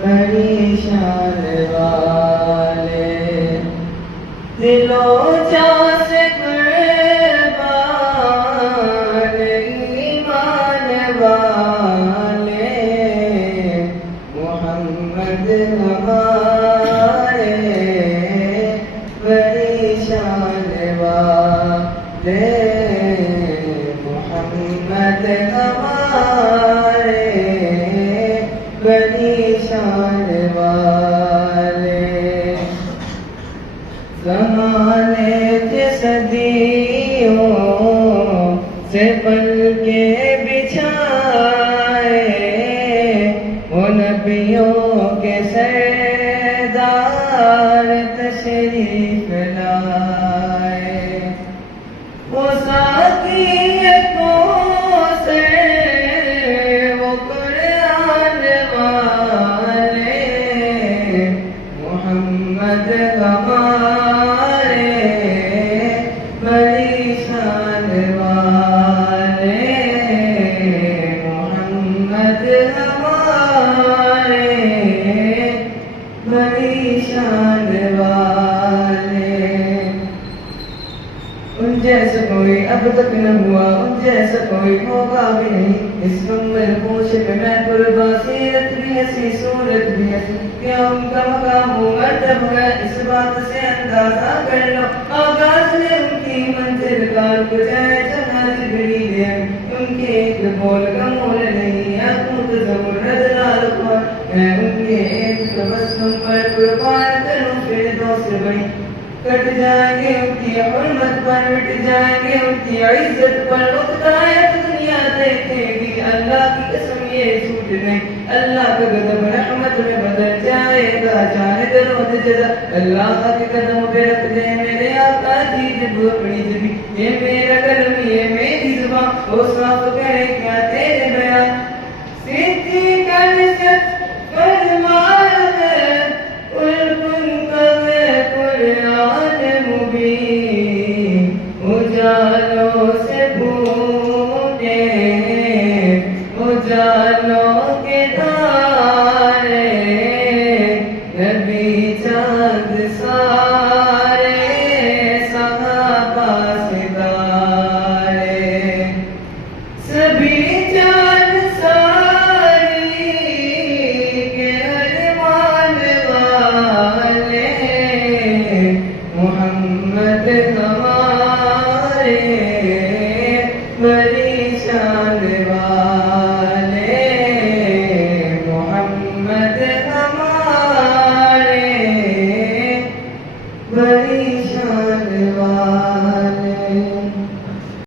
بڑی شان والے، دل و جان سے قربان ایمان والے، محمد ہمارے بڑی شان والے، محمد ہمارے بڑی شان والے، زمانے کے صدیوں سے پل کے بچھائے، وہ نبیوں کے سردار تشریف لائے، وہ ساقی کوثر وہ قرآن والے، محمد ہمارے بڑی شان والے، محمد ہمارے بڑی شان والے، ان جیسا کوئی اب تک نہ ہوا، ان جیسا کوئی ہوگا بھی نہیں، اس کمل پوچھ پہ میں قربان، سیرت بھی ایسی صورت بھی ایسی، کیا ان کا مقام و مرتبہ ہے، اس بات سے اندازہ کر لو، آغاز میں ان کی منزل کا رک جائے جہاں جبریل ہے، ان کے ایک بول کا مول نہیں، آنکھوں تصور نہ رکھو، میں ان کے ایک تبسم پر قربان کروں، فردوس بڑی کٹ جائیں گے ان کی حرمت پر، مٹ جائیں گے ان کی عزت پر، وقتایت دنیا دیکھے گی، اللہ کی قسم یہ جھوٹ نہیں، اللہ کا غضب رحمت میں بدل جائے گا، جانے درود جزا اللہ کے قدم پہ رکھ دے میرے آقا جی، جب اپنی جبی یہ میرا قلم یہ میری زبان، وہ صاف کرے کیا تیرے بیان، سیدھی کر سچ فرمایا ہے، قل کن کا قرآن مبین، اجالوں سے بھونے اجالوں کے تارے، نبی چاند سارے صحابہ ستارے، سبھی جان ساری کے ارمان والے، محمد ہمارے بڑی شان والے، محمد ہمارے بڑی شان